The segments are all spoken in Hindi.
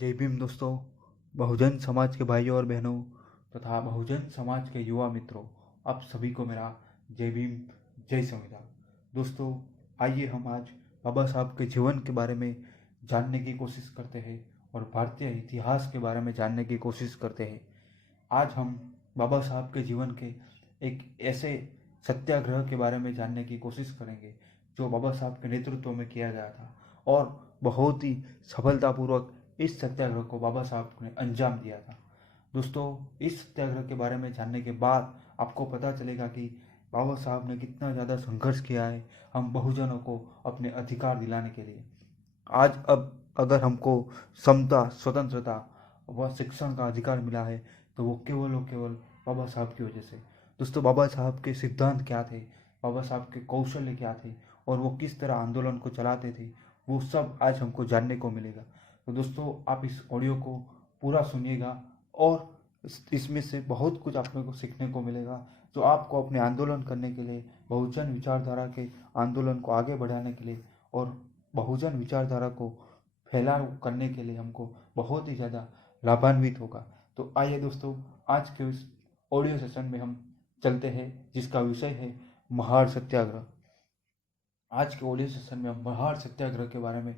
जय भीम दोस्तों। बहुजन समाज के भाइयों और बहनों तथा बहुजन समाज के युवा मित्रों, आप सभी को मेरा जय भीम, जय संविधान। दोस्तों, आइए हम आज बाबा साहब के जीवन के बारे में जानने की कोशिश करते हैं और भारतीय इतिहास के बारे में जानने की कोशिश करते हैं। आज हम बाबा साहब के जीवन के एक ऐसे सत्याग्रह के बारे में जानने की कोशिश करेंगे जो बाबा साहब के नेतृत्व में किया गया था और बहुत ही सफलतापूर्वक इस सत्याग्रह को बाबा साहब ने अंजाम दिया था। दोस्तों, इस सत्याग्रह के बारे में जानने के बाद आपको पता चलेगा कि बाबा साहब ने कितना ज़्यादा संघर्ष किया है हम बहुजनों को अपने अधिकार दिलाने के लिए। आज अब अगर हमको समता, स्वतंत्रता व शिक्षण का अधिकार मिला है तो वो केवल और केवल बाबा साहब की वजह से। दोस्तों, बाबा साहब के सिद्धांत क्या थे, बाबा साहब के कौशल्य क्या थे और वो किस तरह आंदोलन को चलाते थे, वो सब आज हमको जानने को मिलेगा। तो दोस्तों, आप इस ऑडियो को पूरा सुनिएगा और इसमें से बहुत कुछ आप लोगों को सीखने को मिलेगा जो आपको अपने आंदोलन करने के लिए, बहुजन विचारधारा के आंदोलन को आगे बढ़ाने के लिए और बहुजन विचारधारा को फैलाव करने के लिए हमको बहुत ही ज़्यादा लाभान्वित होगा। तो आइए दोस्तों, आज के इस ऑडियो सेशन में हम चलते हैं जिसका विषय है महाड़ सत्याग्रह। आज के ऑडियो सेशन में हम महाड़ सत्याग्रह के बारे में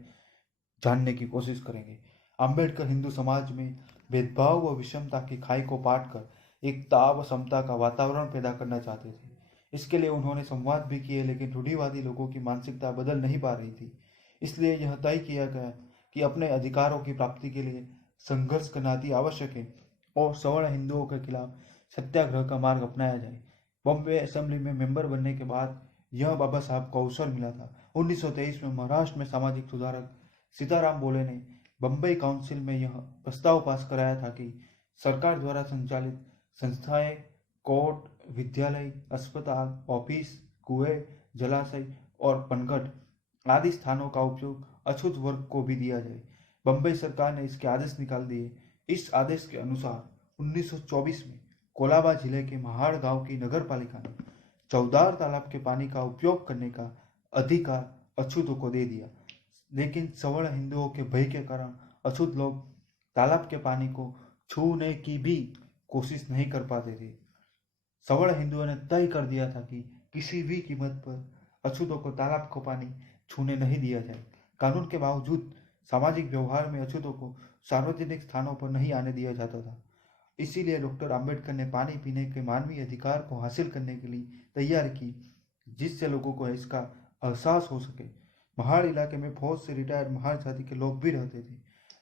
जानने की कोशिश करेंगे। अंबेडकर हिंदू समाज में भेदभाव व विषमता की खाई को पाट कर एकता व समता का वातावरण पैदा करना चाहते थे। इसके लिए उन्होंने संवाद भी किए, लेकिन रूढ़िवादी लोगों की मानसिकता बदल नहीं पा रही थी। इसलिए यह तय किया गया कि अपने अधिकारों की प्राप्ति के लिए संघर्ष करना अति आवश्यक है और सवर्ण हिंदुओं के खिलाफ सत्याग्रह का मार्ग अपनाया जाए। बॉम्बे असेंबली में मेंबर बनने के बाद यह बाबा साहब को अवसर मिला था। 1923 में महाराष्ट्र में सामाजिक सुधारक सीताराम बोले ने बम्बई काउंसिल में यह प्रस्ताव पास कराया था कि सरकार द्वारा संचालित संस्थाएं, कोर्ट, विद्यालय, अस्पताल, ऑफिस, कुएं, जलाशय और पनघट आदि स्थानों का उपयोग अछूत वर्ग को भी दिया जाए। बम्बई सरकार ने इसके आदेश निकाल दिए। इस आदेश के अनुसार 1924 में कोलाबा जिले के महाड़ गांव की नगर पालिका ने चौदार तालाब के पानी का उपयोग करने का अधिकार अछूतों को दे दिया, लेकिन सवर्ण हिंदुओं के भय के कारण अछूत लोग तालाब के पानी को छूने की भी कोशिश नहीं कर पाते थे। सवर्ण हिंदुओं ने तय कर दिया था कि किसी भी कीमत पर अछूतों को तालाब को पानी छूने नहीं दिया जाए। कानून के बावजूद सामाजिक व्यवहार में अछूतों को सार्वजनिक स्थानों पर नहीं आने दिया जाता था। इसीलिए डॉक्टर अंबेडकर ने पानी पीने के मानवीय अधिकार को हासिल करने के लिए तैयार की, जिससे लोगों को इसका एहसास हो सके। महाड़ इलाके में फौज से रिटायर्ड महाड़ जाति के लोग भी रहते थे।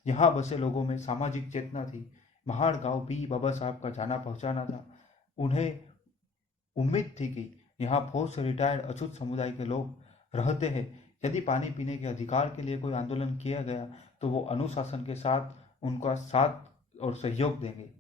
यहाँ बसे लोगों में सामाजिक चेतना थी। महाड़ गांव भी बाबा साहब का जाना पहचाना था। उन्हें उम्मीद थी कि यहाँ फौज से रिटायर्ड अछूत समुदाय के लोग रहते हैं। यदि पानी पीने के अधिकार के लिए कोई आंदोलन किया गया तो वो अनुशासन के साथ उनका साथ और सहयोग देंगे।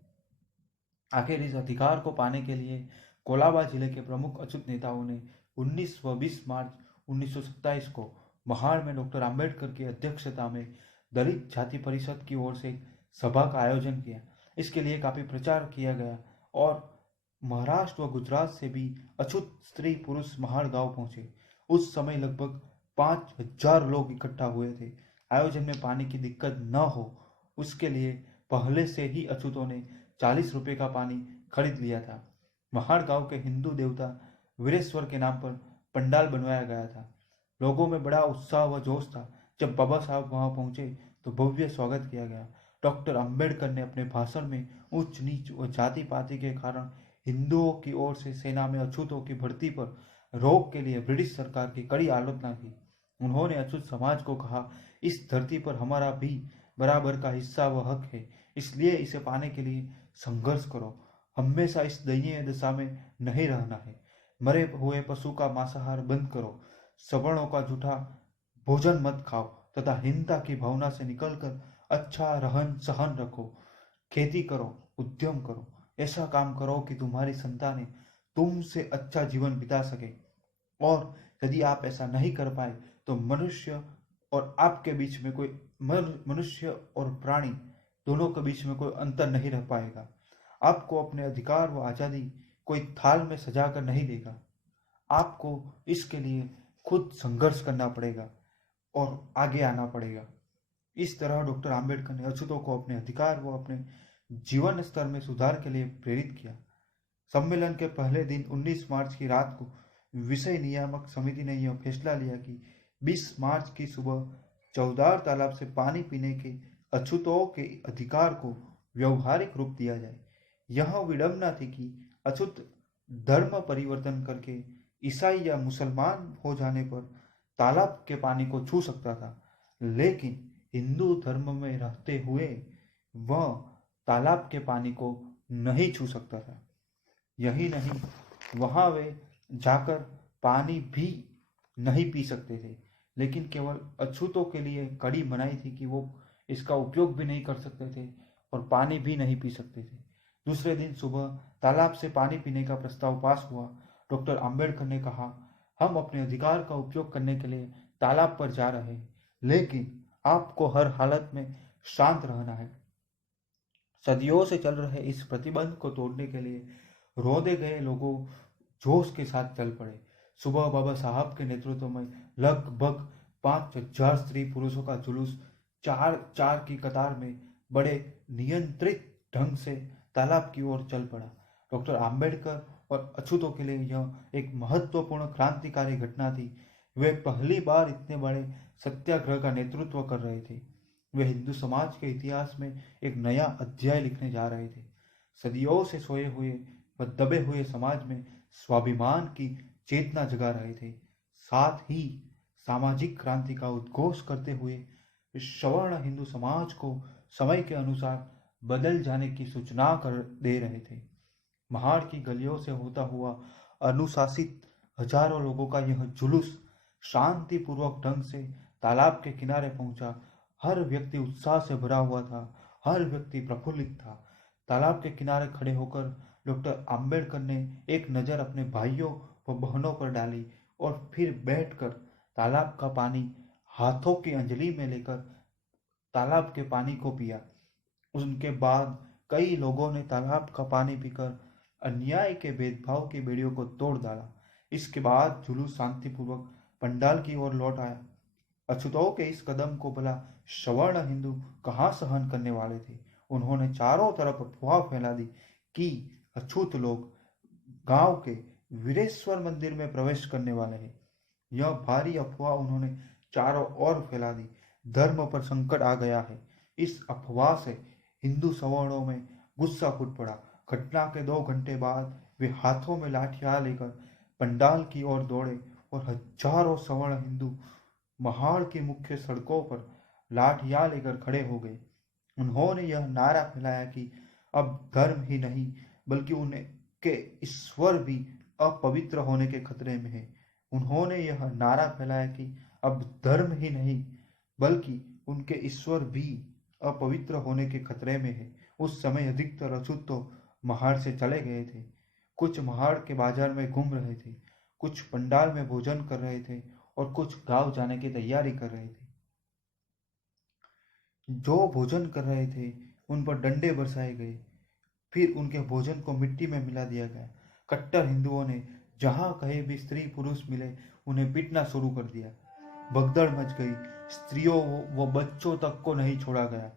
आखिर इस अधिकार को पाने के लिए कोलाबा जिले के प्रमुख अछूत नेताओं ने 19 व 20 मार्च 1927 को महाड़ में डॉक्टर अंबेडकर की अध्यक्षता में दलित जाति परिषद की ओर से एक सभा का आयोजन किया। इसके लिए काफी प्रचार किया गया और महाराष्ट्र व गुजरात से भी अछूत स्त्री पुरुष महाड़ गांव पहुंचे। उस समय लगभग 5000 लोग इकट्ठा हुए थे। आयोजन में पानी की दिक्कत न हो उसके लिए पहले से ही अछूतों ने 40 रुपए का पानी खरीद लिया था। महाड़ गांव के हिंदू देवता वीरेश्वर के नाम पर पंडाल बनवाया गया था। लोगों में बड़ा उत्साह व जोश था। जब बाबा साहब वहां पहुंचे तो भव्य स्वागत किया गया। डॉक्टर अंबेडकर ने अपने भाषण में उच्च नीच व जाति पाति के कारण हिंदुओं की ओर से सेना में अछूतों की भर्ती पर रोक के लिए ब्रिटिश सरकार की कड़ी आलोचना की। उन्होंने अछूत समाज को कहा, इस धरती पर हमारा भी बराबर का हिस्सा व हक है, इसलिए इसे पाने के लिए संघर्ष करो। हमेशा इस दयनीय दशा में नहीं रहना है। मरे हुए पशु का मांसाहार बंद करो। सवर्णों का जूठा भोजन मत खाओ तथा हिंसा की भावना से निकलकर अच्छा रहन सहन रखो। खेती करो, उद्यम करो, ऐसा काम करो कि तुम्हारी संतानें तुमसे अच्छा जीवन बिता सके। और यदि आप ऐसा नहीं कर पाए तो मनुष्य और आपके बीच में कोई मनुष्य और प्राणी दोनों के बीच में कोई अंतर नहीं रह पाएगा। आपको अपने अधिकार व आजादी कोई थाल में सजा कर नहीं देगा। आपको इसके लिए खुद संघर्ष करना पड़ेगा और आगे आना पड़ेगा। इस तरह डॉक्टर आम्बेडकर ने अछूतों को अपने अधिकार व अपने जीवन स्तर में सुधार के लिए प्रेरित किया। सम्मेलन के पहले दिन 19 मार्च की रात को विषय नियामक समिति ने यह फैसला लिया कि 20 मार्च की सुबह चौदार तालाब से पानी पीने के अछूतों के अधिकार को व्यवहारिक रूप दिया जाए। यह विडंबना थी कि अछूत धर्म परिवर्तन करके ईसाई या मुसलमान हो जाने पर तालाब के पानी को छू सकता था, लेकिन हिंदू धर्म में रहते हुए वह तालाब के पानी को नहीं छू सकता था। यही नहीं, वहां वे जाकर पानी भी नहीं पी सकते थे, लेकिन केवल अछूतों के लिए कड़ी मनाही थी कि वो इसका उपयोग भी नहीं कर सकते थे और पानी भी नहीं पी सकते थे। दूसरे दिन सुबह तालाब से पानी पीने का प्रस्ताव पास हुआ। डॉक्टर आम्बेडकर ने कहा, हम अपने अधिकार का उपयोग करने के लिए तालाब पर जा रहे हैं, लेकिन आपको हर हालत में शांत रहना है। सदियों से चल रहे इस प्रतिबंध को तोड़ने के लिए रोंदे गए लोगों जोश के साथ चल पड़े। सुबह बाबा साहब के नेतृत्व में लगभग 5000 स्त्री पुरुषों का जुलूस चार की कतार में बड़े नियंत्रित ढंग से तालाब की ओर चल पड़ा। डॉक्टर आम्बेडकर और अछूतों के लिए यह एक महत्वपूर्ण क्रांतिकारी घटना थी। वे पहली बार इतने बड़े सत्याग्रह का नेतृत्व कर रहे थे। वे हिंदू समाज के इतिहास में एक नया अध्याय लिखने जा रहे थे। सदियों से सोए हुए व दबे हुए समाज में स्वाभिमान की चेतना जगा रहे थे। साथ ही सामाजिक क्रांति का उद्घोष करते हुए सवर्ण हिंदू समाज को समय के अनुसार बदल जाने की सूचना कर दे रहे थे। महाड़ की गलियों से होता हुआ अनुशासित हजारों लोगों का यह जुलूस शांतिपूर्वक ढंग से तालाब के किनारे पहुंचा। हर व्यक्ति उत्साह से भरा हुआ था, हर व्यक्ति प्रफुल्लित था। तालाब के किनारे खड़े होकर डॉक्टर आम्बेडकर ने एक नज़र अपने भाइयों व बहनों पर डाली और फिर बैठकर तालाब का पानी हाथों की अंजलि में लेकर तालाब के पानी को पिया। उनके बाद कई लोगों ने तालाब का पानी पीकर अन्याय के भेदभाव की बेड़ियों को तोड़ डाला। इसके बाद जुलूस शांतिपूर्वक पंडाल की ओर लौट आया। अछूतों के इस कदम को भला सवर्ण हिंदू कहाँ सहन करने वाले थे। उन्होंने चारों तरफ अफवाह फैला दी कि अछूत लोग गांव के वीरेश्वर मंदिर में प्रवेश करने वाले हैं। यह भारी अफवाह उन्होंने चारों ओर फैला दी। धर्म पर संकट आ गया है। इस अफवाह से हिंदू सवर्णों में गुस्सा फूट पड़ा। घटना के 2 घंटे बाद वे हाथों में लाठियां लेकर पंडाल की ओर दौड़े और हजारों सवर्ण हिंदू महाड़ की मुख्य सड़कों पर लाठियां लेकर खड़े हो गए। उन्होंने यह नारा फैलाया कि अब धर्म ही नहीं बल्कि उनके ईश्वर भी अपवित्र होने के खतरे में है। उन्होंने यह नारा फैलाया कि अब धर्म ही नहीं बल्कि उनके ईश्वर भी अपवित्र होने के खतरे में है। उस समय अधिकतर अछूत तो महाड़ से चले गए थे। कुछ महाड़ के बाजार में घूम रहे थे, कुछ पंडाल में भोजन कर रहे थे और कुछ गांव जाने की तैयारी कर रहे थे। जो भोजन कर रहे थे उन पर डंडे बरसाए गए, फिर उनके भोजन को मिट्टी में मिला दिया गया। कट्टर हिंदुओं ने जहां कहीं भी स्त्री पुरुष मिले उन्हें पीटना शुरू कर दिया। भगदड़ मच गई। स्त्रियों व बच्चों तक को नहीं छोड़ा गया।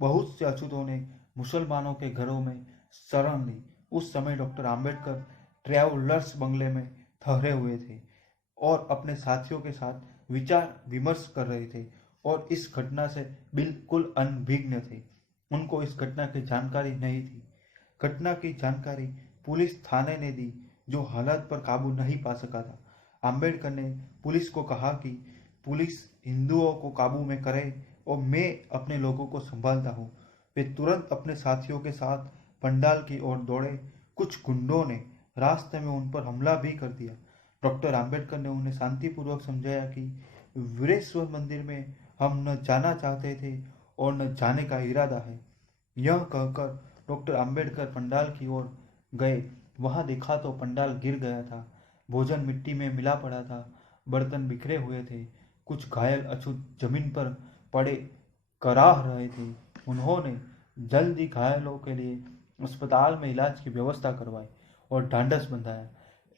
बहुत से अछूतों ने मुसलमानों के घरों में शरण ली। उस समय डॉक्टर आम्बेडकर ट्रैवलर्स बंगले में ठहरे हुए थे और अपने साथियों के साथ विचार विमर्श कर रहे थे और इस घटना से बिल्कुल अनभिज्ञ थे। उनको इस घटना की जानकारी नहीं थी। घटना की जानकारी पुलिस थाने ने दी, जो हालात पर काबू नहीं पा सका था। आम्बेडकर ने पुलिस को कहा कि पुलिस हिंदुओं को काबू में करे और मैं अपने लोगों को संभालता हूँ। वे तुरंत अपने साथियों के साथ पंडाल की ओर दौड़े। कुछ गुंडों ने रास्ते में उन पर हमला भी कर दिया। डॉक्टर आम्बेडकर ने उन्हें शांतिपूर्वक समझाया कि वीरेश्वर मंदिर में हम न जाना चाहते थे और न जाने का इरादा है। यह कहकर डॉक्टर आम्बेडकर पंडाल की ओर गए। वहां देखा तो पंडाल गिर गया था। भोजन मिट्टी में मिला पड़ा था। बर्तन बिखरे हुए थे। कुछ घायल अछूत जमीन पर पड़े कराह रहे थे। उन्होंने जल्दी घायलों के लिए अस्पताल में इलाज की व्यवस्था करवाई और ढांढस बंधाया।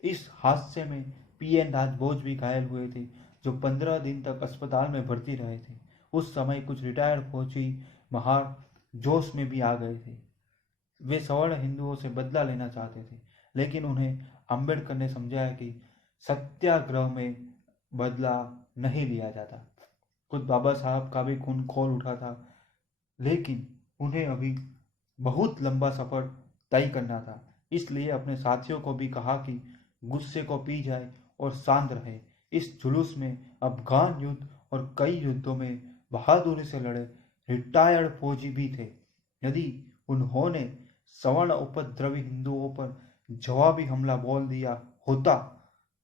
इस हादसे में पीएन राजभोज भी घायल हुए थे, जो 15 दिन तक अस्पताल में भर्ती रहे थे। उस समय कुछ रिटायर्ड फौजी महार जोश में भी आ गए थे। वे सवर्ण हिंदुओं से बदला लेना चाहते थे, लेकिन उन्हें अंबेडकर ने समझाया कि सत्याग्रह में बदला नहीं लिया जाता। खुद बाबा साहब का भी खून खोल उठा था, लेकिन उन्हें अभी बहुत लंबा सफर तय करना था। इसलिए अपने साथियों को भी कहा कि गुस्से को पी जाए और शांत रहे। इस जुलूस में अफगान युद्ध और कई युद्धों में बहादुरी से लड़े रिटायर्ड फौजी भी थे। यदि उन्होंने सवर्ण उपद्रवी हिंदुओं पर जवाबी हमला बोल दिया होता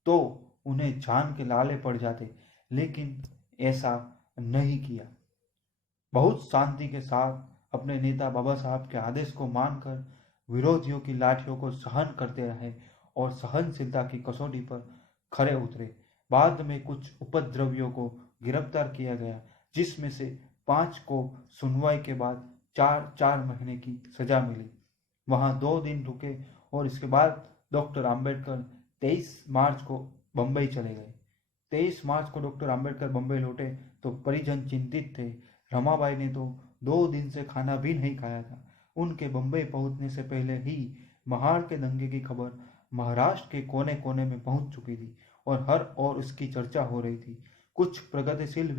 तो उन्हें जान के लाले पड़ जाते, लेकिन ऐसा नहीं किया। बहुत शांति के साथ अपने नेता बाबा साहब के आदेश को मानकर विरोधियों की लाठियों को सहन करते रहे और सहनशीलता की कसौटी पर खरे उतरे। बाद में कुछ उपद्रवियों को गिरफ्तार किया गया, जिसमें से 5 को सुनवाई के बाद 4 महीने की सजा मिली। वहां 2 दिन रुके और इसके बाद डॉक्टर आम्बेडकर 23 मार्च को बंबई चले गए। 23 मार्च को डॉक्टर आम्बेडकर बंबई लौटे तो परिजन चिंतित थे। रमाबाई ने तो 2 दिन से खाना भी नहीं खाया था। उनके बंबई पहुंचने से पहले ही महाड़ के दंगे की खबर महाराष्ट्र के कोने कोने में पहुंच चुकी थी और हर ओर उसकी चर्चा हो रही थी। कुछ प्रगतिशील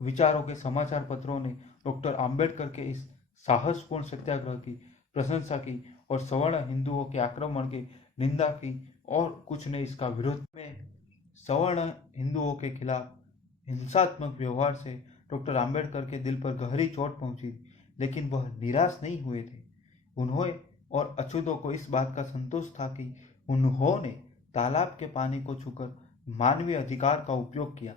विचारों के समाचार पत्रों ने डॉक्टर आम्बेडकर के इस साहसपूर्ण सत्याग्रह की प्रशंसा की और सवर्ण हिंदुओं के आक्रमण की निंदा की, और कुछ ने इसका विरोध में। सवर्ण हिंदुओं के खिलाफ हिंसात्मक व्यवहार से डॉक्टर आम्बेडकर के दिल पर गहरी चोट पहुंची, लेकिन वह निराश नहीं हुए थे। उन्हें और अछूतों को इस बात का संतोष था कि उन्होंने तालाब के पानी को छूकर मानवीय अधिकार का उपयोग किया।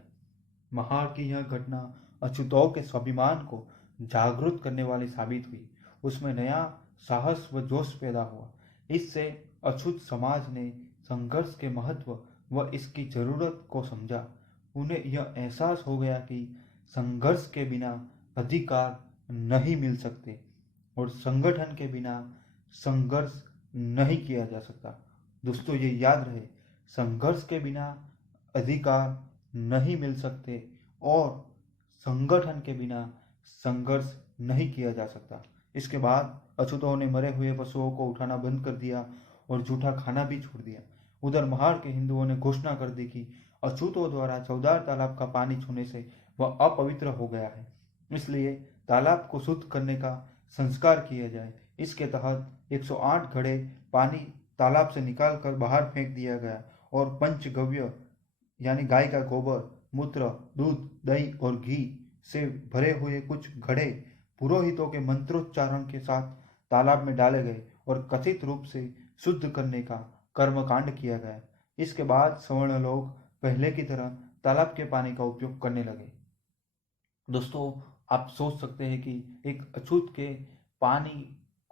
महाड़ की यह घटना अछूतों के स्वाभिमान को जागरूक करने वाली साबित हुई। उसमें नया साहस व जोश पैदा हुआ। इससे अछूत समाज ने संघर्ष के महत्व व इसकी जरूरत को समझा। उन्हें यह एहसास हो गया कि संघर्ष के बिना अधिकार नहीं मिल सकते और संगठन के बिना संघर्ष नहीं किया जा सकता। दोस्तों, ये याद रहे, संघर्ष के बिना अधिकार नहीं मिल सकते और संगठन के बिना संघर्ष नहीं किया जा सकता। इसके बाद अछूतों ने मरे हुए पशुओं को उठाना बंद कर दिया और जूठा खाना भी छोड़ दिया। उधर महाड़ के हिंदुओं ने घोषणा कर दी कि अछूतों द्वारा चौदार तालाब का पानी छूने से वह अपवित्र हो गया है, इसलिए तालाब को शुद्ध करने का संस्कार किया जाए। इसके तहत 108 घड़े पानी तालाब से निकालकर बाहर फेंक दिया गया और पंचगव्य यानी गाय का गोबर, मूत्र, दूध, दही और घी से भरे हुए कुछ घड़े पुरोहितों के मंत्रोच्चारण के साथ तालाब में डाले गए और कथित रूप से शुद्ध करने का कर्मकांड किया गया। इसके बाद सवर्ण लोग पहले की तरह तालाब के पानी का उपयोग करने लगे। दोस्तों, आप सोच सकते हैं कि एक अछूत के पानी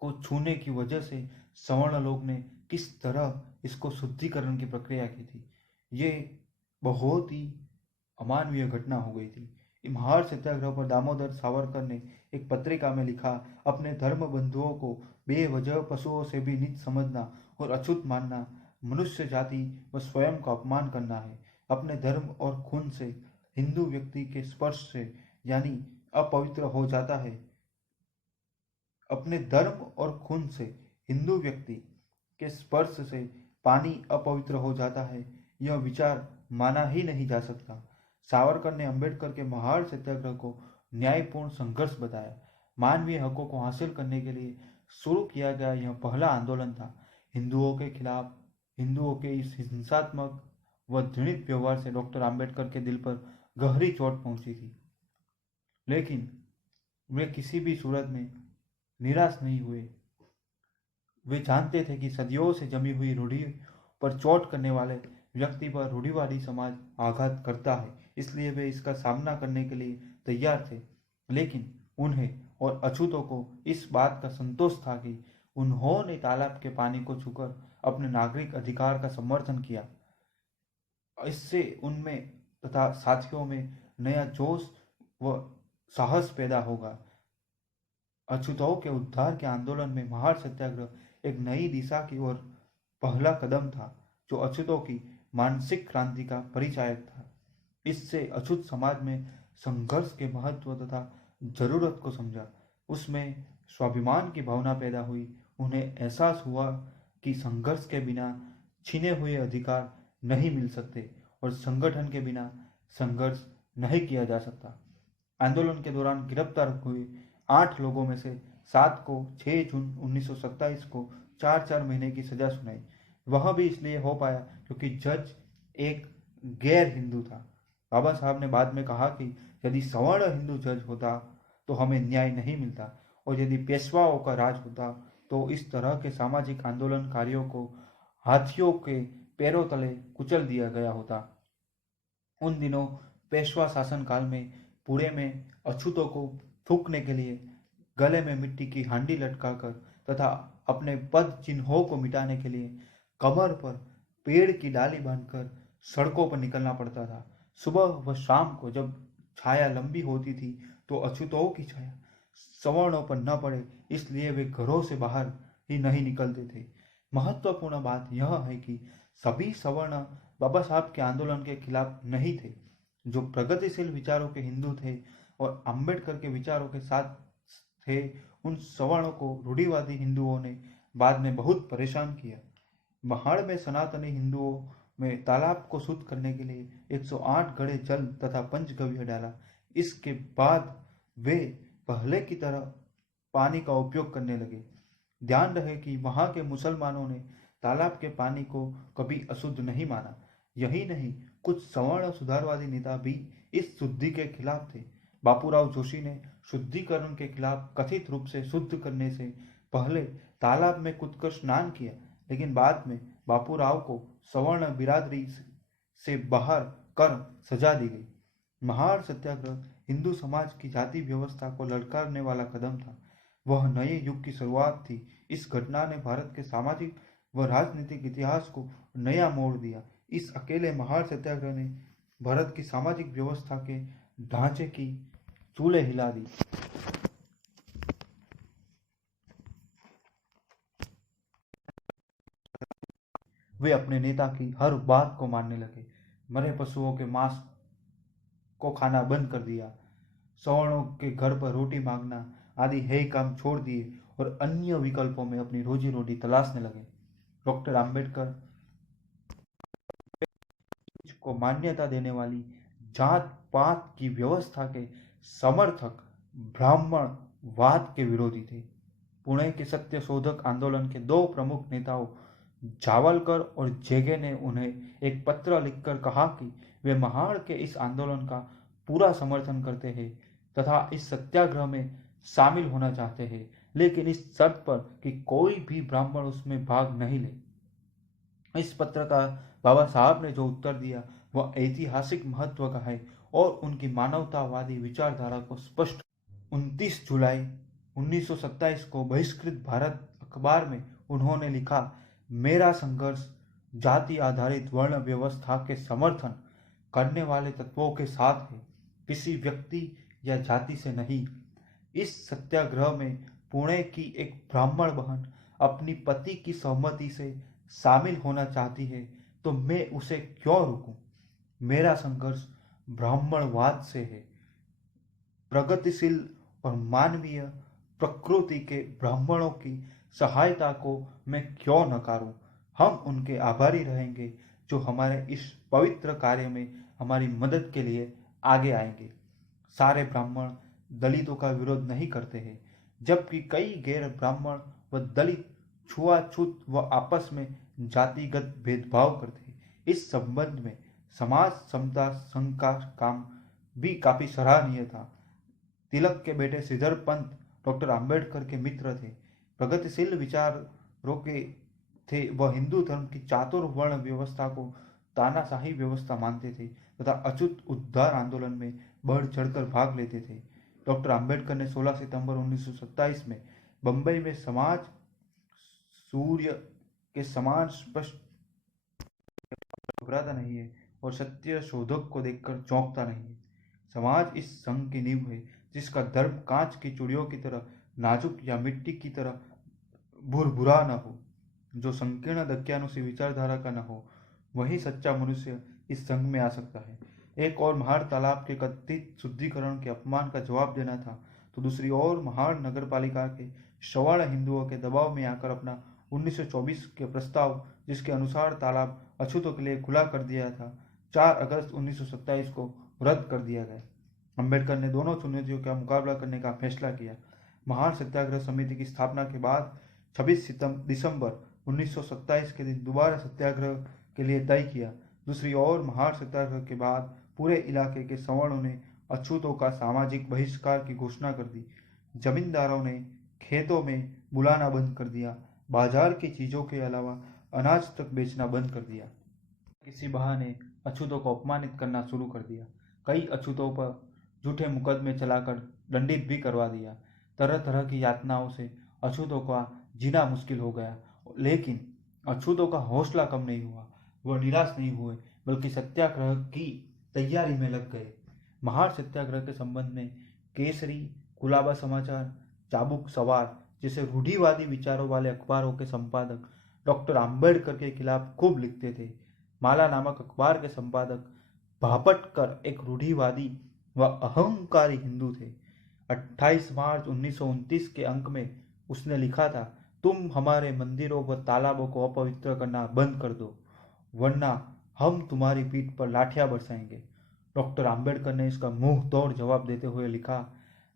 को छूने की वजह से सवर्ण लोग ने किस तरह इसको शुद्धिकरण की प्रक्रिया की थी। ये बहुत ही अमानवीय घटना हो गई थी। महाड़ सत्याग्रह पर दामोदर सावरकर ने एक पत्रिका में लिखा, अपने धर्म बंधुओं को बेवजह पशुओं से भी नीच समझना और अछूत मानना मनुष्य जाति व स्वयं का अपमान करना है। अपने धर्म और खून से हिंदू व्यक्ति के स्पर्श से यानी अपवित्र हो जाता है। अपने धर्म और खून से हिंदू व्यक्ति के स्पर्श से पानी अपवित्र हो जाता है, यह विचार माना ही नहीं जा सकता। सावरकर ने अंबेडकर के महाड़ सत्याग्रह को न्यायपूर्ण संघर्ष बताया। मानवीय हकों को हासिल करने के लिए शुरू किया गया यह पहला आंदोलन था। हिंदुओं के खिलाफ हिंदुओं के इस हिंसात्मक व घृणित व्यवहार से डॉक्टर आम्बेडकर के दिल पर गहरी चोट पहुंची थी, लेकिन वे किसी भी सूरत में निराश नहीं हुए। वे जानते थे कि सदियों से जमी हुई रूढ़ी पर चोट करने वाले व्यक्ति पर रूढ़िवादी समाज आघात करता है, इसलिए वे इसका सामना करने के लिए तैयार थे। लेकिन उन्हें और अछूतों को इस बात का संतोष था कि उन्होंने तालाब के पानी को छूकर अपने नागरिक अधिकार का समर्थन किया। इससे उनमें तथा साथियों में नया जोश व साहस पैदा होगा। अछूतों के उद्धार के आंदोलन में महाड़ सत्याग्रह एक नई दिशा की ओर पहला कदम था, जो अछूतों की मानसिक क्रांति का परिचायक था। इससे अछूत समाज में संघर्ष के महत्व तथा जरूरत को समझा। उसमें स्वाभिमान की भावना पैदा हुई। उन्हें एहसास हुआ कि संघर्ष के बिना छीने हुए अधिकार नहीं मिल सकते और संगठन के बिना संघर्ष नहीं किया जा सकता। आंदोलन के दौरान गिरफ्तार हुए 8 लोगों में से 7 को 6 जून 1927 को 4-4 महीने की सजा सुनाई। वह भी इसलिए हो पाया क्योंकि जज एक गैर हिंदू था। बाबा साहब ने बाद में कहा कि यदि सवर्ण हिंदू जज होता तो हमें न्याय नहीं मिलता, और यदि पेशवाओं का राज होता तो इस तरह के सामाजिक आंदोलनकारियों को हाथियों के पैरों तले कुचल दिया गया होता। उन दिनों पेशवा शासन काल में पुणे में अछूतों को थूकने के लिए गले में मिट्टी की हांडी लटकाकर तथा अपने पद चिन्हों को मिटाने के लिए कमर पर पेड़ की डाली बांधकर सड़कों पर निकलना पड़ता था। सुबह व शाम को जब छाया लंबी होती थी तो अछूतों की छाया सवर्णों पर न पड़े, इसलिए वे घरों से बाहर ही नहीं निकलते थे। महत्वपूर्ण बात यह है कि सभी सवर्ण बाबा साहब के आंदोलन के खिलाफ नहीं थे। जो प्रगतिशील विचारों के हिंदू थे और अंबेडकर के विचारों के साथ थे, उन सवर्णों को रूढ़िवादी हिंदुओं ने बाद में बहुत परेशान किया। महाड़ में सनातनी हिंदुओं में तालाब को शुद्ध करने के लिए 108 घड़े जल तथा पंचगव्य डाला। इसके बाद वे पहले की तरह पानी का उपयोग करने लगे। ध्यान रहे कि वहां के मुसलमानों ने तालाब के पानी को कभी अशुद्ध नहीं माना। यही नहीं, कुछ सवर्ण सुधारवादी नेता भी इस शुद्धि के खिलाफ थे। बापूराव जोशी ने शुद्धिकरण के खिलाफ कथित रूप से शुद्ध करने से पहले तालाब में कूदकर स्नान किया, लेकिन बाद में बापूराव को सवर्ण बिरादरी से बाहर कर सजा दी गई। महार सत्याग्रह हिंदू समाज की जाति व्यवस्था को ललकारने वाला कदम था। वह नए युग की शुरुआत थी। इस घटना ने भारत के सामाजिक व राजनीतिक इतिहास को नया मोड़ दिया। इस अकेले महार सत्याग्रह ने भारत की सामाजिक व्यवस्था के ढांचे की चूल्हे हिला दी। वे अपने नेता की हर बात को मानने लगे। मरे पशुओं के मांस को खाना बंद कर दिया, सवर्णों के घर पर रोटी मांगना आदि हे काम छोड़ दिए और अन्य विकल्पों में अपनी रोजी रोटी तलाशने लगे। डॉक्टर आम्बेडकर को मान्यता देने वाली जात पात की व्यवस्था के समर्थक ब्राह्मणवाद के विरोधी थे। पुणे के सत्य शोधक आंदोलन के 2 प्रमुख नेताओं जावलकर और जेगे ने उन्हें एक पत्र लिखकर कहा कि वे महाड़ के इस आंदोलन का पूरा समर्थन करते हैं तथा इस सत्याग्रह में शामिल होना चाहते हैं, लेकिन इस शर्त पर कि कोई भी ब्राह्मण उसमें भाग नहीं ले। इस पत्र का बाबा साहब ने जो उत्तर दिया वह ऐतिहासिक महत्व का है और उनकी मानवतावादी विचारधारा को स्पष्ट। 29 जुलाई 1927 को बहिष्कृत भारत अखबार में उन्होंने लिखा, मेरा संघर्ष जाति आधारित वर्ण व्यवस्था के समर्थन करने वाले तत्वों के साथ है, किसी व्यक्ति या जाति से नहीं। इस सत्याग्रह में पुणे की एक ब्राह्मण बहन अपनी पति की सहमति से शामिल होना चाहती है तो मैं उसे क्यों रोकूं? मेरा संघर्ष ब्राह्मणवाद से है। प्रगतिशील और मानवीय प्रकृति के ब्राह्मणों की सहायता को मैं क्यों नकारूं? हम उनके आभारी रहेंगे जो हमारे इस पवित्र कार्य में हमारी मदद के लिए आगे आएंगे। सारे ब्राह्मण दलितों का विरोध नहीं करते हैं, जबकि कई गैर ब्राह्मण व दलित छुआछूत व आपस में जातिगत भेदभाव करते हैं। इस संबंध में समाज समता संघ का काम भी काफी सराहनीय था। तिलक के बेटे श्रीधर पंत डॉक्टर आम्बेडकर के मित्र थे। प्रगतिशील विचारों के थे। वह हिंदू धर्म की चातुर्वर्ण व्यवस्था को तानाशाही व्यवस्था मानते थे तथा अछूत उद्धार आंदोलन में बढ़ चढ़कर भाग लेते थे। डॉक्टर आम्बेडकर ने 16 सितंबर 1927 में बंबई में समाज सूर्य के समान स्पष्ट घबराता नहीं है और सत्य शोधक को देखकर चौंकता नहीं है। समाज इस संघ की नींव है जिसका धर्म कांच की चूड़ियों की तरह नाजुक या मिट्टी की तरह भुरभुरा न हो, जो संकीर्ण दक्यानुसी विचारधारा का न हो। वही सच्चा मनुष्य इस संघ में आ सकता है। एक और महार तालाब के कथित शुद्धिकरण के अपमान का जवाब देना था, तो दूसरी ओर महार नगर पालिका के सवर्ण हिंदुओं के दबाव में आकर अपना 1924 के प्रस्ताव, जिसके अनुसार तालाब अछूतों के लिए खुला कर दिया था, 4 अगस्त 1927 को रद्द कर दिया गया। अंबेडकर ने दोनों चुनौतियों का मुकाबला करने का फैसला किया। महार सत्याग्रह समिति की स्थापना के बाद 26 दिसंबर 1927 के दिन दोबारा सत्याग्रह के लिए तय किया। दूसरी ओर महार सत्याग्रह के बाद पूरे इलाके के सवर्णों ने अछूतों का सामाजिक बहिष्कार की घोषणा कर दी। जमींदारों ने खेतों में बुलाना बंद कर दिया, बाजार की चीजों के अलावा अनाज तक बेचना बंद कर दिया। किसी बहाने अछूतों को अपमानित करना शुरू कर दिया। कई अछूतों पर झूठे मुकदमे चलाकर दंडित भी करवा दिया। तरह तरह की यातनाओं से अछूतों का जीना मुश्किल हो गया, लेकिन अछूतों का हौसला कम नहीं हुआ। वह निराश नहीं हुए, बल्कि सत्याग्रह की तैयारी में लग गए। महार सत्याग्रह के संबंध में केसरी, कुलाबा समाचार, चाबुक सवार जैसे रूढ़िवादी विचारों वाले अखबारों के संपादक डॉक्टर आम्बेडकर के खिलाफ खूब लिखते थे। माला नामक अखबार के संपादक भापटकर एक रूढ़िवादी व अहंकारी हिंदू थे। 28 मार्च 1929 के अंक में उसने लिखा था, तुम हमारे मंदिरों व तालाबों को अपवित्र करना बंद कर दो, वरना हम तुम्हारी पीठ पर लाठियां बरसाएंगे। डॉक्टर आम्बेडकर ने इसका मुंह तोड़ जवाब देते हुए लिखा,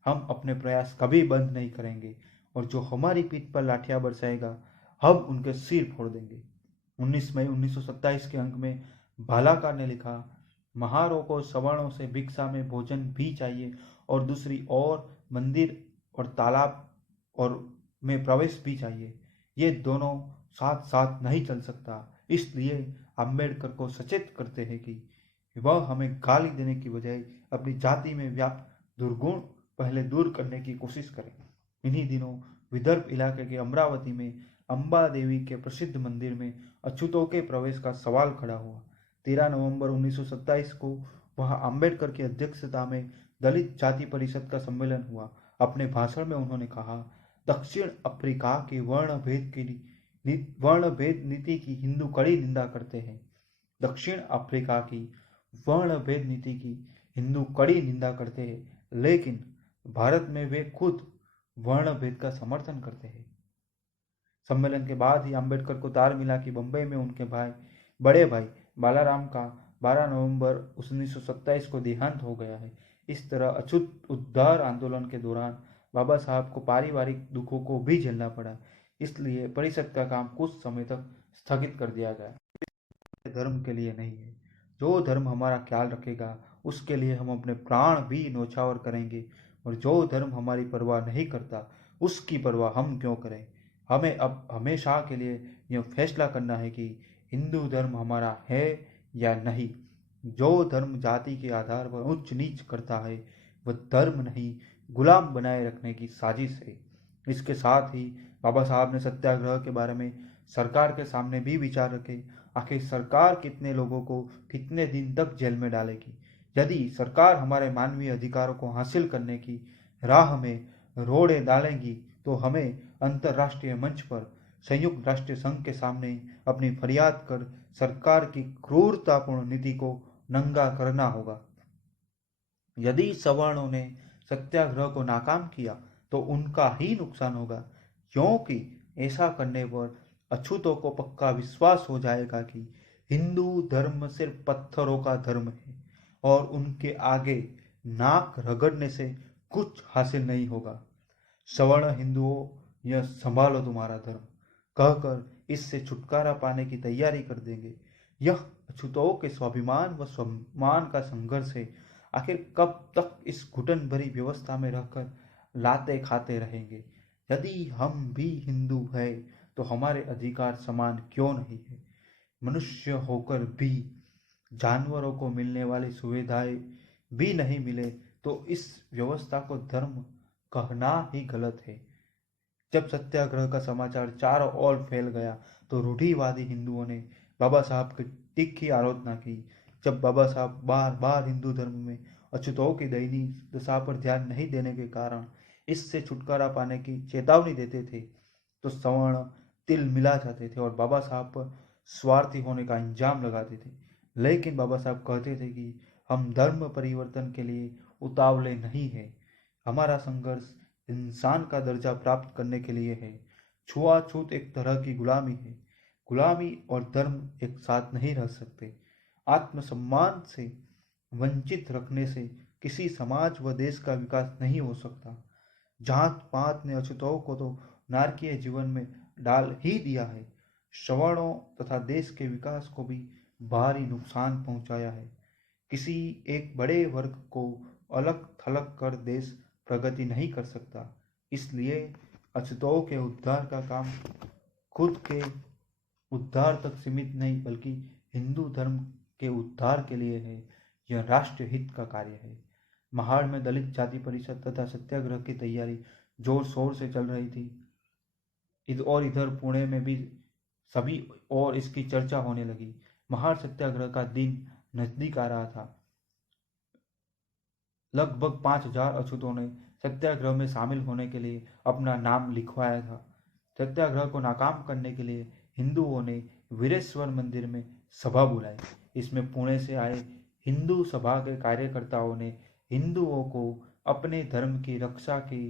हम अपने प्रयास कभी बंद नहीं करेंगे और जो हमारी पीठ पर लाठियां बरसाएगा हम उनके सिर फोड़ देंगे। 19 मई 1927 के अंक में भालाकर ने लिखा, महारों को सवर्णों से भिक्षा में भोजन भी चाहिए और दूसरी ओर मंदिर और तालाब और में प्रवेश भी चाहिए। ये दोनों साथ साथ नहीं चल सकता। इसलिए अंबेडकर को सचेत करते हैं कि वह हमें गाली देने की बजाय अपनी जाति में व्याप्त दुर्गुण पहले दूर करने की कोशिश करें। इन्हीं दिनों विदर्भ इलाके के अमरावती में अंबा देवी के प्रसिद्ध मंदिर में अछूतों के प्रवेश का सवाल खड़ा हुआ। 13 नवंबर 1927 को वहां अंबेडकर की अध्यक्षता में दलित जाति परिषद का सम्मेलन हुआ। अपने भाषण में उन्होंने कहा, दक्षिण अफ्रीका की वर्ण भेद नीति की हिंदू कड़ी निंदा करते हैं। दक्षिण अफ्रीका की वर्ण भेद नीति की हिंदू कड़ी निंदा करते हैं, लेकिन भारत में वे खुद वर्ण भेद का समर्थन करते हैं। सम्मेलन के बाद ही अंबेडकर को तार मिला कि बंबई में उनके बड़े भाई बालाराम का 12 नवंबर 1927 को देहांत हो गया है। इस तरह अछूत उद्धार आंदोलन के दौरान बाबा साहब को पारिवारिक दुखों को भी झेलना पड़ा। इसलिए परिषद का काम कुछ समय तक स्थगित कर दिया गया। धर्म के लिए नहीं है, जो धर्म हमारा ख्याल रखेगा उसके लिए हम अपने प्राण भी न्यौछावर करेंगे, और जो धर्म हमारी परवाह नहीं करता उसकी परवाह हम क्यों करें। हमें अब हमेशा के लिए यह फैसला करना है कि हिंदू धर्म हमारा है या नहीं। जो धर्म जाति के आधार पर उच्च नीच करता है वह धर्म नहीं, गुलाम बनाए रखने की साजिश है। इसके साथ ही बाबा साहब ने सत्याग्रह के बारे में सरकार के सामने भी विचार रखे। आखिर सरकार कितने लोगों को कितने दिन तक जेल में डालेगी। यदि सरकार हमारे मानवीय अधिकारों को हासिल करने की राह में रोड़े डालेगी तो हमें अंतर्राष्ट्रीय मंच पर संयुक्त राष्ट्र संघ के सामने अपनी फरियाद कर सरकार की क्रूरतापूर्ण नीति को नंगा करना होगा। यदि सवर्णों ने सत्याग्रह को नाकाम किया तो उनका ही नुकसान होगा, क्योंकि ऐसा करने पर अछूतों को पक्का विश्वास हो जाएगा कि हिंदू धर्म सिर्फ पत्थरों का धर्म है और उनके आगे नाक रगड़ने से कुछ हासिल नहीं होगा। सवर्ण हिंदुओं, यह संभालो तुम्हारा धर्म कहकर इससे छुटकारा पाने की तैयारी कर देंगे। यह अछूतों के स्वाभिमान व सम्मान का संघर्ष है। आखिर कब तक इस घुटन भरी व्यवस्था में रहकर लाते खाते रहेंगे। यदि हम भी हिंदू हैं तो हमारे अधिकार समान क्यों नहीं है। मनुष्य होकर भी जानवरों को मिलने वाली सुविधाएं भी नहीं मिले तो इस व्यवस्था को धर्म कहना ही गलत है। जब सत्याग्रह का समाचार चारों ओर फैल गया तो रूढ़िवादी हिंदुओं ने बाबा साहब की तीखी आलोचना की। जब बाबा साहब बार बार हिंदू धर्म में अछूतों की दयनीय दशा पर ध्यान नहीं देने के कारण इससे छुटकारा पाने की चेतावनी देते थे तो सवर्ण तिल मिला जाते थे और बाबा साहब पर स्वार्थी होने का इंजाम लगाते थे। लेकिन बाबा साहब कहते थे कि हम धर्म परिवर्तन के लिए उतावले नहीं हैं। हमारा संघर्ष इंसान का दर्जा प्राप्त करने के लिए है। छुआछूत एक तरह की गुलामी है। गुलामी और धर्म एक साथ नहीं रह सकते। आत्मसम्मान से वंचित रखने से किसी समाज व देश का विकास नहीं हो सकता। जात पात ने अछूतों को तो नारकीय जीवन में डाल ही दिया है, सवर्णों तथा देश के विकास को भी भारी नुकसान पहुंचाया है। किसी एक बड़े वर्ग को अलग थलग कर देश प्रगति नहीं कर सकता। इसलिए अछूतों के उद्धार का काम खुद के उद्धार तक सीमित नहीं बल्कि हिंदू धर्म के उद्धार के लिए है। यह राष्ट्र हित का कार्य है। महाड़ में दलित जाति परिषद तथा सत्याग्रह की तैयारी जोर शोर से चल रही थी और इधर पुणे में भी सभी और इसकी चर्चा होने लगी। महाड़ सत्याग्रह का दिन नजदीक आ रहा था। लगभग 5000 अछूतों ने सत्याग्रह में शामिल होने के लिए अपना नाम लिखवाया था। सत्याग्रह को नाकाम करने के लिए हिंदुओं ने वीरेश्वर मंदिर में सभा बुलाई। इसमें पुणे से आए हिंदू सभा के कार्यकर्ताओं ने हिंदुओं को अपने धर्म की रक्षा की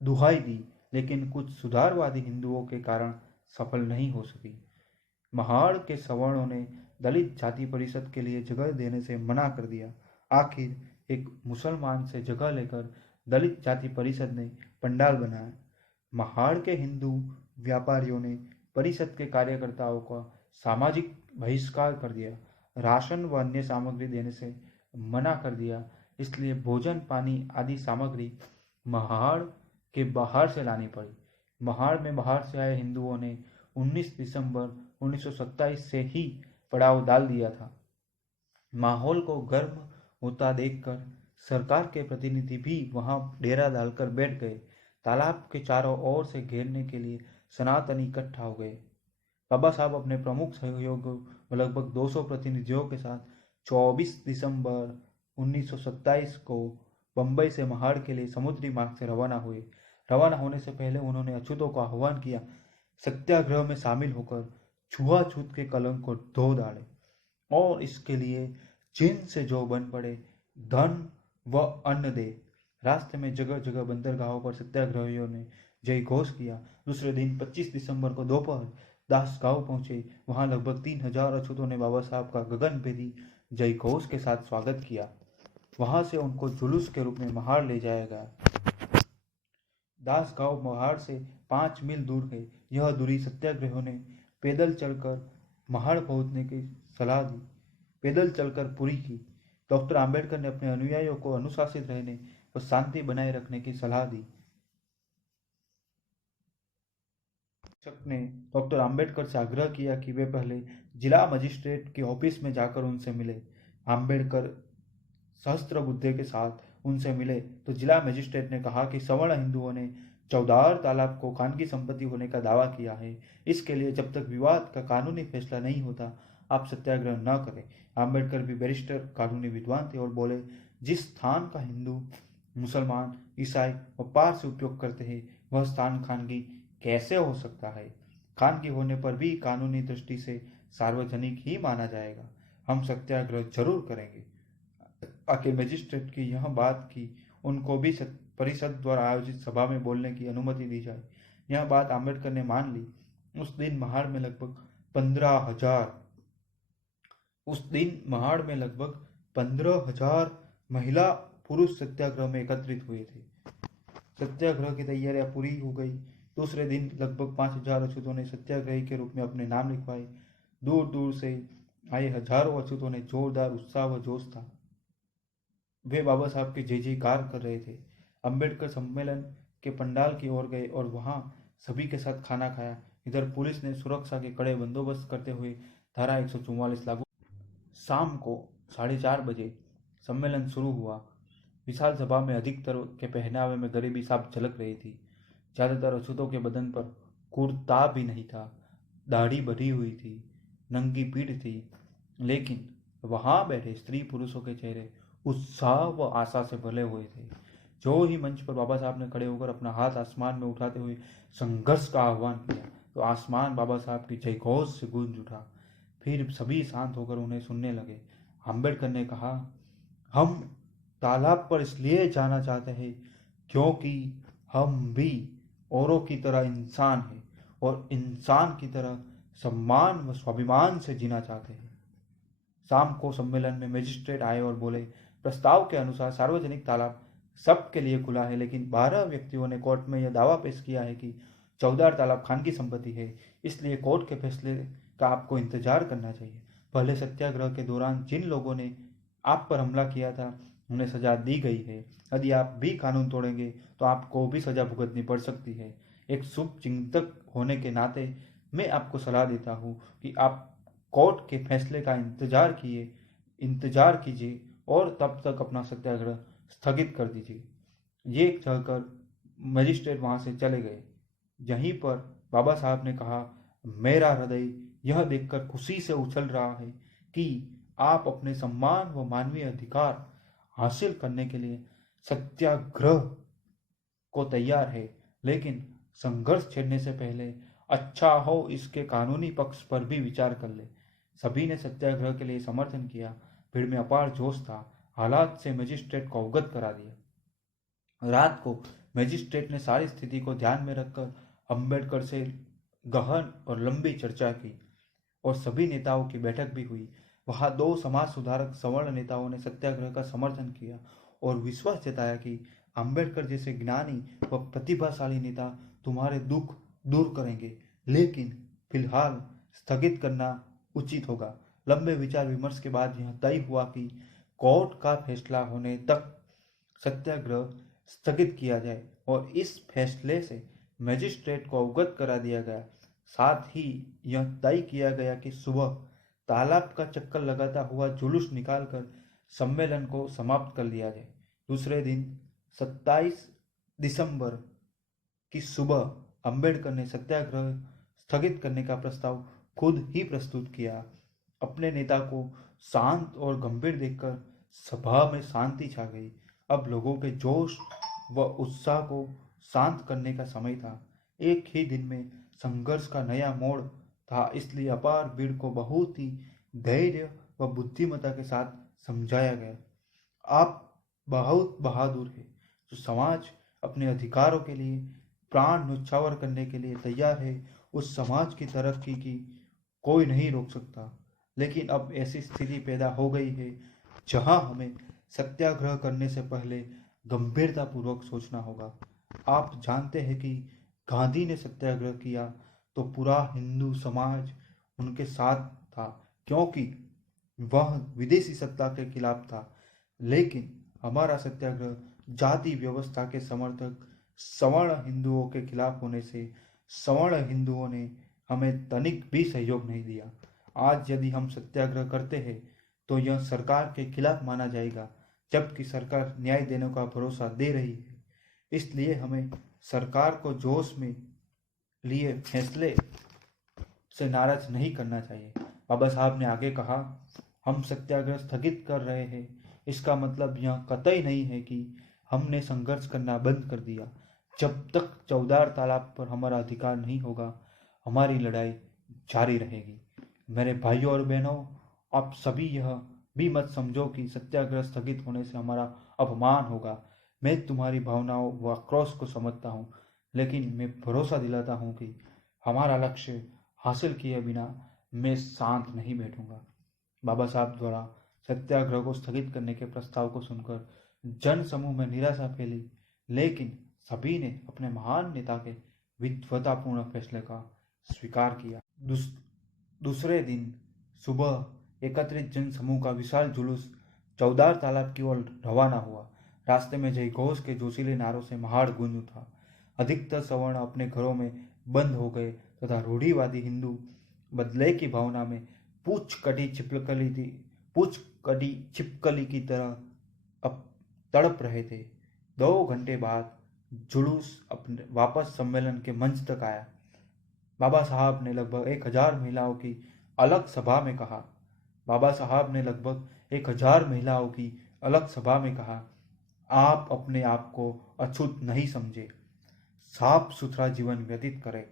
दुहाई दी, लेकिन कुछ सुधारवादी हिंदुओं के कारण सफल नहीं हो सकी। महाड़ के सवर्णों ने दलित जाति परिषद के लिए जगह देने से मना कर दिया। आखिर एक मुसलमान से जगह लेकर दलित जाति परिषद ने पंडाल बनाया। महाड़ के हिंदू व्यापारियों ने परिषद के कार्यकर्ताओं का सामाजिक बहिष्कार कर दिया। राशन व अन्य सामग्री देने से मना कर दिया। इसलिए भोजन पानी आदि सामग्री महाड़ के बाहर से लानी पड़ी। महाड़ में बाहर से आए हिंदुओं ने 19 दिसंबर 1927 से ही पड़ाव डाल दिया था। माहौल को गर्म होता देखकर सरकार के प्रतिनिधि भी वहां डेरा डालकर बैठ गए। तालाब के चारों ओर से घेरने के लिए सनातनी इकट्ठा हो गए। बाबा साहब अपने प्रमुख सहयोगियों लगभग 200 प्रतिनिधियों के साथ 24 दिसंबर 1927 को बंबई से महाड़ के लिए समुद्री मार्ग से रवाना हुए। रवाना होने से पहले उन्होंने अछूतों का आह्वान किया, सत्याग्रह में शामिल होकर छुआछूत के कलंक को धो डाले और इसके लिए चीन से जो बन पड़े धन व अन्न दे। रास्ते में जगह जगह बंदरगाहों पर सत्याग्रहियों ने जय घोष किया। दूसरे दिन 25 दिसंबर को दोपहर दासगांव पहुंचे। वहां लगभग 3000 अछूतों ने बाबा साहब का गगनभेदी जय घोष के साथ स्वागत किया। वहां से उनको जुलूस के रूप में महाड़ ले जाया गया। दासगांव महाड़ से 5 मील दूर है। यह दूरी सत्याग्रहियों ने पैदल चलकर महाड़ पहुंचने की सलाह दी। पैदल चलकर पूरी की। डॉक्टर आम्बेडकर ने अपने अनुयायियों को अनुशासित रहने और शांति बनाए रखने की सलाह दी। शिक्षक ने डॉक्टर आम्बेडकर से आग्रह किया कि वे पहले जिला मजिस्ट्रेट के ऑफिस में जाकर उनसे मिले। आम्बेडकर सहस्त्र बुद्धे के साथ उनसे मिले तो जिला मजिस्ट्रेट ने कहा कि सवर्ण हिंदुओं ने चौदार तालाब को खानगी संपत्ति होने का दावा किया है। इसके लिए जब तक विवाद का कानूनी फैसला नहीं होता आप सत्याग्रह न करें। आम्बेडकर भी बैरिस्टर कानूनी विद्वान थे और बोले, जिस स्थान का हिंदू मुसलमान ईसाई व पारसी उपयोग करते हैं वह स्थान खानगी कैसे हो सकता है। खानगी होने पर भी कानूनी दृष्टि से सार्वजनिक ही माना जाएगा। हम सत्याग्रह जरूर करेंगे। आके मजिस्ट्रेट की यह बात की उनको भी परिषद द्वारा आयोजित सभा में बोलने की अनुमति दी जाए। यह बात आम्बेडकर ने मान ली। उस दिन महाड़ में लगभग 15,000 महिला पुरुष सत्याग्रह में एकत्रित हुए थे। सत्याग्रह की तैयारियां पूरी हो गई। दूसरे दिन लगभग 5000 अछूतों ने सत्याग्रही के रूप में अपने नाम लिखवाए। दूर दूर से आए हजारों अछूतों ने जोरदार उत्साह व जोश था। वे बाबा साहब की जय जयकार कर रहे थे। अंबेडकर सम्मेलन के पंडाल की ओर गए और वहां सभी के साथ खाना खाया। इधर पुलिस ने सुरक्षा के कड़े बंदोबस्त करते हुए धारा 144 लागू। शाम को 4:30 बजे सम्मेलन शुरू हुआ। विशाल सभा में अधिकतर के पहनावे में गरीबी साफ झलक रही थी। ज्यादातर अछूतों के बदन पर कुर्ता भी नहीं था। दाढ़ी बढ़ी हुई थी, नंगी पीठ थी, लेकिन वहां बैठे स्त्री पुरुषों के चेहरे उत्साह व आशा से भरे हुए थे। जो ही मंच पर बाबा साहब ने खड़े होकर अपना हाथ आसमान में उठाते हुए संघर्ष का आह्वान किया तो आसमान बाबा साहब की जय घोष से गूंज उठा। फिर सभी शांत होकर उन्हें सुनने लगे। आम्बेडकर ने कहा, हम तालाब पर इसलिए जाना चाहते हैं क्योंकि हम भी औरों की तरह इंसान हैं और इंसान की तरह सम्मान व स्वाभिमान से जीना चाहते हैं। शाम को सम्मेलन में मजिस्ट्रेट आए और बोले, प्रस्ताव के अनुसार सार्वजनिक तालाब सबके लिए खुला है, लेकिन 12 व्यक्तियों ने कोर्ट में यह दावा पेश किया है कि चौदार तालाब खान की संपत्ति है, इसलिए कोर्ट के फैसले का आपको इंतजार करना चाहिए। पहले सत्याग्रह के दौरान जिन लोगों ने आप पर हमला किया था उन्हें सजा दी गई है। यदि आप भी कानून तोड़ेंगे तो आपको भी सजा भुगतनी पड़ सकती है। एक शुभ चिंतक होने के नाते मैं आपको सलाह देता हूँ कि आप कोर्ट के फैसले का इंतजार कीजिए और तब तक अपना सत्याग्रह स्थगित कर दीजिए। ये कहकर मजिस्ट्रेट वहां से चले गए। यहीं पर बाबा साहब ने कहा, मेरा हृदय यह देखकर खुशी से उछल रहा है कि आप अपने सम्मान व मानवीय अधिकार हासिल करने के लिए सत्याग्रह को तैयार है, लेकिन संघर्ष छेड़ने से पहले अच्छा हो इसके कानूनी पक्ष पर भी विचार कर ले। सभी ने सत्याग्रह के लिए समर्थन किया। भीड़ में अपार जोश था। हालात से मजिस्ट्रेट को अवगत करा दिया। रात को मजिस्ट्रेट ने सारी स्थिति को ध्यान में रखकर अंबेडकर से गहन और लंबी चर्चा की और सभी नेताओं की बैठक भी हुई। वहां 2 समाज सुधारक सवर्ण नेताओं ने सत्याग्रह का समर्थन किया और विश्वास जताया कि अंबेडकर जैसे ज्ञानी व प्रतिभाशाली नेता तुम्हारे दुख दूर करेंगे, लेकिन फिलहाल स्थगित करना उचित होगा। लंबे विचार विमर्श के बाद यह तय हुआ कि कोर्ट का फैसला होने तक सत्याग्रह स्थगित किया जाए और इस फैसले से मजिस्ट्रेट को अवगत करा दिया गया। साथ ही यह तय किया गया कि सुबह तालाब का चक्कर लगाता हुआ जुलूस निकालकर सम्मेलन को समाप्त कर दिया जाए। दूसरे दिन 27 दिसंबर की सुबह अंबेडकर ने सत्याग्रह स्थगित करने का प्रस्ताव खुद ही प्रस्तुत किया। अपने नेता को शांत और गंभीर देखकर सभा में शांति छा गई। अब लोगों के जोश व उत्साह को शांत करने का समय था। एक ही दिन में संघर्ष का नया मोड़ था, इसलिए अपार भीड़ को बहुत ही धैर्य व बुद्धिमत्ता के साथ समझाया गया। आप बहुत बहादुर हैं जो समाज अपने अधिकारों के लिए प्राण न्यौछावर करने के लिए तैयार है। उस समाज की तरक्की की कोई नहीं रोक सकता, लेकिन अब ऐसी स्थिति पैदा हो गई है जहां हमें सत्याग्रह करने से पहले गंभीरतापूर्वक सोचना होगा। आप जानते हैं कि गांधी ने सत्याग्रह किया तो पूरा हिंदू समाज उनके साथ था, क्योंकि वह विदेशी सत्ता के खिलाफ था। लेकिन हमारा सत्याग्रह जाति व्यवस्था के समर्थक सवर्ण हिंदुओं के खिलाफ होने से सवर्ण हिंदुओं ने हमें तनिक भी सहयोग नहीं दिया। आज यदि हम सत्याग्रह करते हैं तो यह सरकार के खिलाफ माना जाएगा, जबकि सरकार न्याय देने का भरोसा दे रही है। इसलिए हमें सरकार को जोश में लिए फैसले से नाराज नहीं करना चाहिए। बाबा साहब ने आगे कहा, हम सत्याग्रह स्थगित कर रहे हैं, इसका मतलब यह कतई नहीं है कि हमने संघर्ष करना बंद कर दिया। जब तक चौदार तालाब पर हमारा अधिकार नहीं होगा, हमारी लड़ाई जारी रहेगी। मेरे भाइयों और बहनों, आप सभी यह भी मत समझो कि सत्याग्रह स्थगित होने से हमारा अपमान होगा। मैं तुम्हारी भावनाओं व आक्रोश को समझता हूँ, लेकिन मैं भरोसा दिलाता हूँ कि हमारा लक्ष्य हासिल किए बिना मैं शांत नहीं बैठूंगा। बाबा साहब द्वारा सत्याग्रह को स्थगित करने के प्रस्ताव को सुनकर जन समूह में निराशा फैली, लेकिन सभी ने अपने महान नेता के विद्वतापूर्ण फैसले का स्वीकार किया। दूसरे दिन सुबह एकत्रित जन समूह का विशाल जुलूस चौदार तालाब की ओर रवाना हुआ। रास्ते में जय घोष के जोशीले नारों से महाड़ गूंज उठा। अधिकतर सवर्ण अपने घरों में बंद हो गए तथा रूढ़िवादी हिंदू बदले की भावना में पूछ कटी छिपकली की तरह अब तड़प रहे थे। 2 घंटे बाद जुलूस अपने वापस सम्मेलन के मंच तक आया। बाबा साहब ने लगभग 1000 महिलाओं की अलग सभा में कहा, आप अपने आप को अछूत नहीं समझे। साफ सुथरा जीवन व्यतीत करें,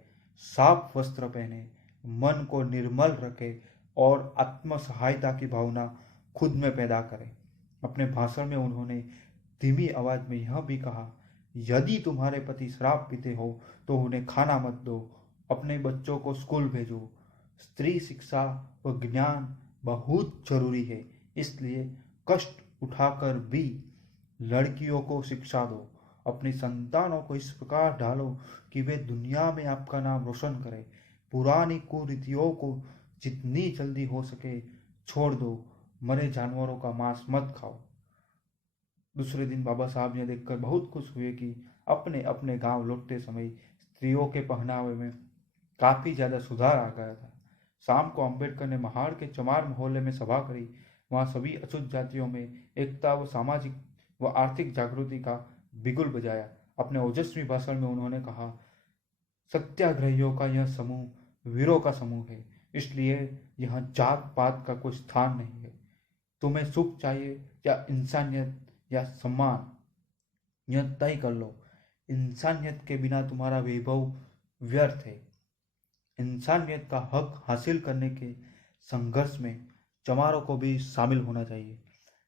साफ वस्त्र पहने, मन को निर्मल रखें और आत्म सहायता की भावना खुद में पैदा करें। अपने भाषण में उन्होंने धीमी आवाज में यह भी कहा, यदि तुम्हारे पति शराब पीते हो तो उन्हें खाना मत दो, अपने बच्चों को स्कूल भेजो। स्त्री शिक्षा व ज्ञान बहुत जरूरी है, इसलिए कष्ट उठाकर भी लड़कियों को शिक्षा दो। अपनी संतानों को इस प्रकार ढालो कि वे दुनिया में आपका नाम रोशन करें। पुरानी कुरीतियों को जितनी जल्दी हो सके छोड़ दो। मरे जानवरों का मांस मत खाओ। दूसरे दिन बाबा साहब ने देखकर बहुत खुश हुए कि अपने अपने गांव लौटते समय स्त्रियों के पहनावे में काफी ज्यादा सुधार आ गया था। शाम को अंबेडकर ने महाड़ के चमार मोहल्ले में सभा करी। वहां सभी अछूत जातियों में एकता व सामाजिक व आर्थिक जागृति का बिगुल बजाया। अपने ओजस्वी भाषण में उन्होंने कहा, सत्याग्रहियों का यह समूह वीरों का समूह है, इसलिए यहाँ जात पात का कोई स्थान नहीं है। तुम्हें सुख चाहिए या इंसानियत या सम्मान, यह तय कर लो। इंसानियत के बिना तुम्हारा वैभव व्यर्थ है। इंसानियत का हक हासिल करने के संघर्ष में चमारों को भी शामिल होना चाहिए।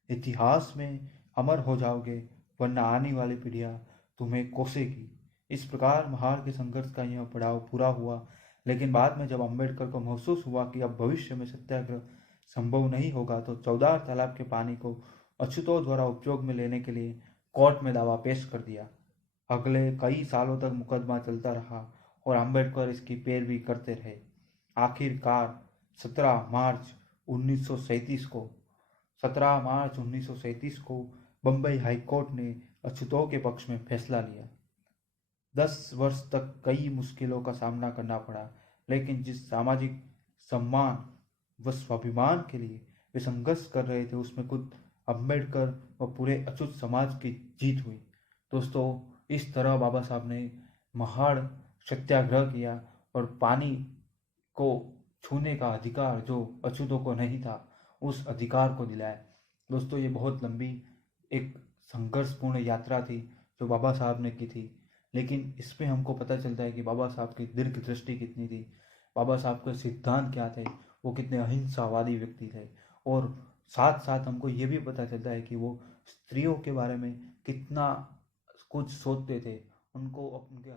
इतिहास में अमर हो जाओगे, वरना आने वाली पीढ़ियां तुम्हें कोसेगी। इस प्रकार महार के संघर्ष का यह पड़ाव पूरा हुआ। लेकिन बाद में जब अंबेडकर को महसूस हुआ कि अब भविष्य में सत्याग्रह संभव नहीं होगा, तो चौदार तालाब के पानी को अछूतों द्वारा उपयोग में लेने के लिए कोर्ट में दावा पेश कर दिया। अगले कई सालों तक मुकदमा चलता रहा और अंबेडकर इसकी पैरवी करते रहे। आखिरकार 17 मार्च 1937 को बम्बई हाई कोर्ट ने अछूतों के पक्ष में फैसला लिया। 10 वर्ष तक कई मुश्किलों का सामना करना पड़ा, लेकिन जिस सामाजिक सम्मान व स्वाभिमान के लिए वे संघर्ष कर रहे थे, उसमें खुद अंबेडकर व पूरे अछूत समाज की जीत हुई। दोस्तों, इस तरह बाबा साहब ने महाड़ सत्याग्रह किया और पानी को छूने का अधिकार जो अछूतों को नहीं था, उस अधिकार को दिलाया। दोस्तों, ये बहुत लंबी एक संघर्षपूर्ण यात्रा थी जो बाबा साहब ने की थी, लेकिन इसमें हमको पता चलता है कि बाबा साहब की दीर्घ दृष्टि कितनी थी, बाबा साहब के सिद्धांत क्या थे, वो कितने अहिंसावादी व्यक्ति थे। और साथ साथ हमको ये भी पता चलता है कि वो स्त्रियों के बारे में कितना कुछ सोचते थे, उनको उनके